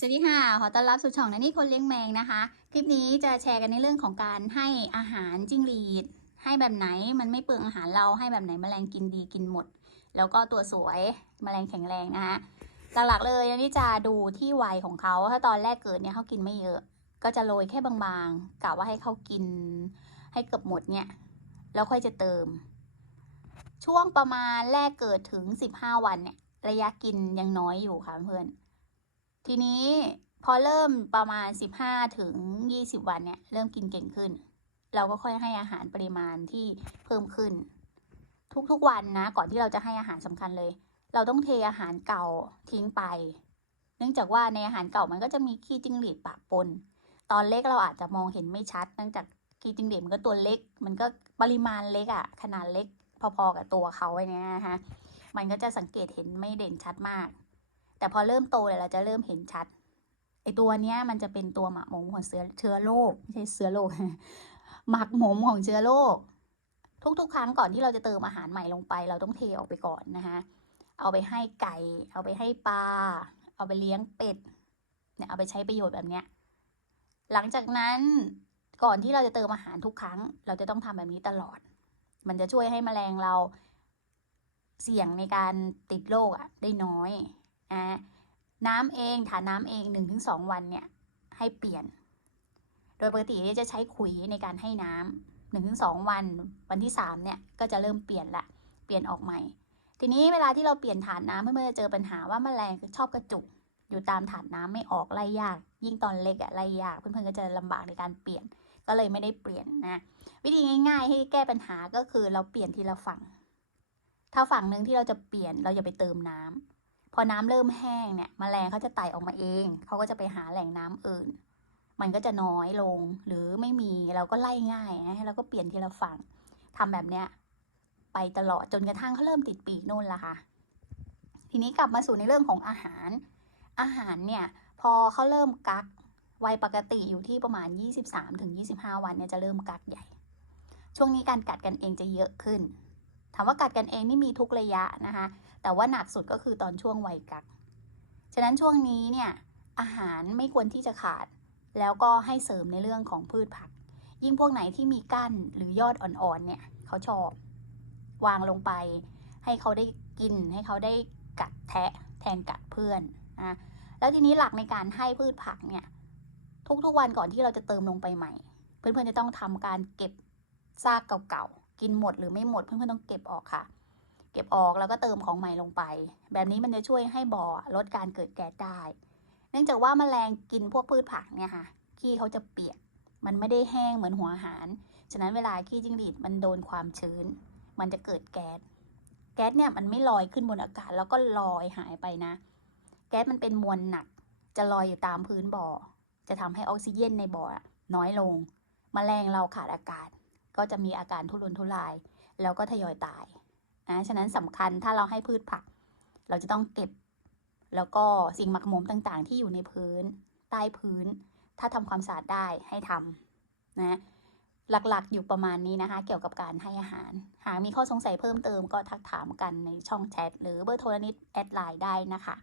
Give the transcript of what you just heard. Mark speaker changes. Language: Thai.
Speaker 1: สวัสดีค่ะ ขอต้อนรับสู่ช่องนันนี่คนเลี้ยงแมงนะคะ คลิปนี้จะแชร์กันในเรื่องของการให้อาหารจิ้งหรีด ให้แบบไหนมันไม่เปลืองอาหารเราให้แบบไหนแมลงกินดีกินหมด แล้วก็ตัวสวยแมลงแข็งแรงนะคะหลักๆเลยนันนี่จะดูที่วัยของเขาถ้าตอนแรกเกิดเนี่ยเขากินไม่เยอะ ก็จะโรยแค่บางๆกะว่าให้เขากิน ให้เกือบหมดเนี่ยแล้วค่อยจะเติม ช่วงประมาณแรกเกิดถึง 15 วันเนี่ยระยะกินยังน้อยอยู่ค่ะเพื่อน ทีนี้พอเริ่มประมาณ 15 ถึง 20 วันเนี่ยเริ่มกินเก่งขึ้น เราก็ค่อยให้อาหารปริมาณที่เพิ่มขึ้น ทุกๆวันนะ ก่อนที่เราจะให้อาหารสำคัญเลย เราต้องเทอาหารเก่าทิ้งไป เนื่องจากว่าในอาหารเก่ามันก็จะมีขี้จิ้งหรีดปะปน ตอนเล็กเราอาจจะมองเห็นไม่ชัดเนื่องจากขี้จิ้งหรีดมันก็ตัวเล็ก มันก็ปริมาณเล็กอะขนาดเล็กพอๆกับตัวเขาไว้เนี่ยนะคะมันก็จะสังเกตเห็นไม่เด่นชัดมาก แต่พอเริ่มโตเนี่ยเราจะเริ่มเห็นชัดไอตัวเนี้ยมันจะเป็นตัวหมักหมมของเชื้อเชื้อโรคไม่ใช่เชื้อโรคหมักหมมของเชื้อโรคทุกๆ ครั้งก่อนที่เราจะเติมอาหารใหม่ลงไป เราต้องเทออกไปก่อนนะคะเอาไปให้ไก่ เอาไปให้ปลาเอาไปเลี้ยงเป็ดเนี่ยเอาไปใช้ประโยชน์แบบเนี้ยหลังจากนั้นก่อนที่เราจะเติมอาหารทุกครั้ง เราจะต้องทำแบบนี้ตลอด มันจะช่วยให้แมลงเราเสี่ยงในการติดโรคอะได้น้อย อ่าน้ำเองทานน้ำเองหนึ่งถึงสองวันเนี่ยให้เปลี่ยน โดยปกติจะใช้ขุยในการให้น้ำหนึ่งถึงสองวัน วันที่สามเนี่ยก็จะเริ่มเปลี่ยนละเปลี่ยนออกใหม่ ทีนี้เวลาที่เราเปลี่ยนถาดน้ำเพื่อจะเจอปัญหาว่าแมลงชอบกระจุกอยู่ตามถาดน้ำไม่ออกไล่ยาก ยิ่งตอนเล็กอะไล่ยากเพื่อนๆก็จะลำบากในการเปลี่ยน ก็เลยไม่ได้เปลี่ยนนะวิธีง่าย ๆ ให้แก้ปัญหาก็คือเราเปลี่ยนทีละฝั่ง ถ้าฝั่งหนึ่งที่เราจะเปลี่ยนเราอย่าไปเติมน้ำ พอน้ำเริ่มแห้งเนี่ยมแมลงเขาจะไต่ออกมาเอง เขาก็จะไปหาแหล่งน้ำอื่น มันก็จะน้อยลงหรือไม่มีเราก็ไล่ง่ายนะเราก็เปลี่ยนทีละฝั่งทำแบบเนี้ยไปตลอดจนกระทั่งเขาเริ่มติดปีกนู่นละค่ะ ทีนี้กลับมาสู่ในเรื่องของอาหาร อาหารเนี่ยพอเขาเริ่มกักวัยปกติอยู่ที่ประมาณ 23-25 วันเนี่ยจะเริ่มกักใหญ่ ช่วงนี้การกัดกันเองจะเยอะขึ้น ถามว่ากัดกันเองนี่มีทุกระยะนะคะ แต่ว่าหนักสุดก็คือตอนช่วงวัยกัก ฉะนั้นช่วงนี้เนี่ยอาหารไม่ควรที่จะขาด แล้วก็ให้เสริมในเรื่องของพืชผัก ยิ่งพวกไหนที่มีก้านหรือยอดอ่อนๆเนี่ยเขาชอบ วางลงไป ให้เขาได้กินให้เขาได้กัดแทะแทนกัดเพื่อนนะแล้วทีนี้หลักในการให้พืชผักเนี่ยทุกๆวันก่อนที่เราจะเติมลงไปใหม่ เพื่อนๆจะต้องทำการเก็บซากเก่าๆ กินหมดหรือไม่หมดเพื่อนๆต้องเก็บออกค่ะ เก็บออกแล้วก็เติมของใหม่ลงไป แบบนี้มันจะช่วยให้บ่อลดการเกิดแก๊สได้ เนื่องจากว่าแมลงกินพวกพืชผักเนี่ยค่ะขี้เขาจะเปียก มันไม่ได้แห้งเหมือนหัวอาหาร ฉะนั้นเวลาขี้จิ้งหรีดมันโดนความชื้น มันจะเกิดแก๊ส แก๊สเนี่ยมันไม่ลอยขึ้นบนอากาศแล้วก็ลอยหายไปนะ แก๊สมันเป็นมวลหนัก จะลอยอยู่ตามพื้นบ่อ จะทำให้ออกซิเจนในบ่อน้อยลงแมลงเราขาดอากาศ ก็จะมีอาการทุรนทุราย แล้วก็ทยอยตายนะฉะนั้นสำคัญถ้าเราให้พืชผัก เราจะต้องเก็บ แล้วก็สิ่งหมักหมมต่างๆ ที่อยู่ในพื้น ใต้พื้น ถ้าทำความสะอาดได้ให้ทำนะหลักๆ อยู่ประมาณนี้นะคะ เกี่ยวกับการให้อาหาร หากมีข้อสงสัยเพิ่มเติมก็ทักถามกันในช่องแชทหรือเบอร์โทรนิดแอดไลน์ได้นะคะ